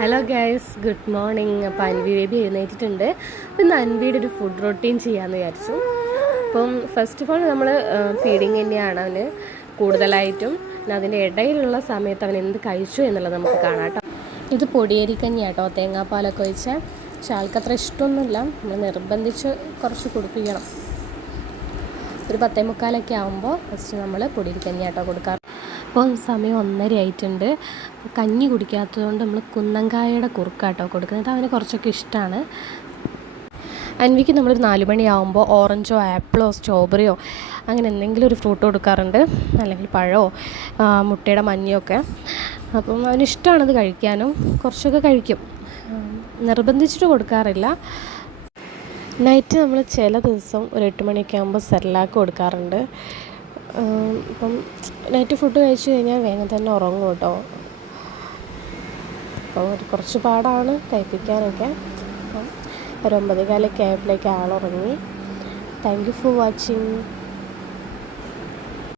Hello guys, good morning. അപ്പോൾ Anvi baby എഴുന്നേറ്റിട്ടുണ്ട്. അപ്പോൾ ഇന്ന് അൻവിയുടെ ഒരു ഫുഡ് റൊട്ടീൻ ചെയ്യാമെന്ന് വിചാരിച്ചു. അപ്പം ഫസ്റ്റ് ഓഫ് ഓൾ നമ്മൾ ഫീഡിങ് തന്നെയാണ് അവന് കൂടുതലായിട്ടും. പിന്നെ അതിൻ്റെ ഇടയിലുള്ള സമയത്ത് അവൻ എന്ത് കഴിച്ചു എന്നുള്ളത് നമുക്ക് കാണാം കേട്ടോ. ഇത് പൊടിയരിക്കഞ്ഞി കേട്ടോ, തേങ്ങാപ്പാലൊക്കെ ഒഴിച്ചാൽ. പക്ഷെ ആൾക്കത്ര ഇഷ്ടമൊന്നുമില്ല, നമ്മൾ നിർബന്ധിച്ച് കുറച്ച് കുടിപ്പിക്കണം. ഒരു 10:45 ആകുമ്പോൾ ഫസ്റ്റ് നമ്മൾ പൊടിയരിക്കഞ്ഞി കേട്ടോ കൊടുക്കാറ്. ഇപ്പോൾ സമയം 1:30 ആയിട്ടുണ്ട്. കഞ്ഞി കുടിക്കാത്തതുകൊണ്ട് നമ്മൾ കുന്നങ്കായയുടെ കുറുക്കാട്ടോ കൊടുക്കുന്നത്. അവന് കുറച്ചൊക്കെ ഇഷ്ടമാണ്. അൻവിക്ക് നമ്മളൊരു 4 മണിയാകുമ്പോൾ ഓറഞ്ചോ ആപ്പിളോ സ്ട്രോബെറിയോ അങ്ങനെ എന്തെങ്കിലും ഒരു ഫ്രൂട്ട് കൊടുക്കാറുണ്ട്, അല്ലെങ്കിൽ പഴമോ മുട്ടയുടെ മഞ്ഞയൊക്കെ. അപ്പം അവനിഷ്ടമാണത് കഴിക്കാനും, കുറച്ചൊക്കെ കഴിക്കും. നിർബന്ധിച്ചിട്ട് കൊടുക്കാറില്ല. നൈറ്റ് നമ്മൾ ചില ദിവസം ഒരു 8 മണിയൊക്കെ ആകുമ്പോൾ സെർലാക്ക് കൊടുക്കാറുണ്ട്. ഇപ്പം നൈറ്റ് ഫുഡ് കഴിച്ചു കഴിഞ്ഞാൽ വേഗം തന്നെ ഉറങ്ങും കേട്ടോ. അപ്പോൾ കുറച്ച് പാടാണ് കഴിപ്പിക്കാനൊക്കെ. അപ്പം ഒരു 9:15 ആയപ്പോഴേക്ക് ആളുറങ്ങി. Thank you for watching.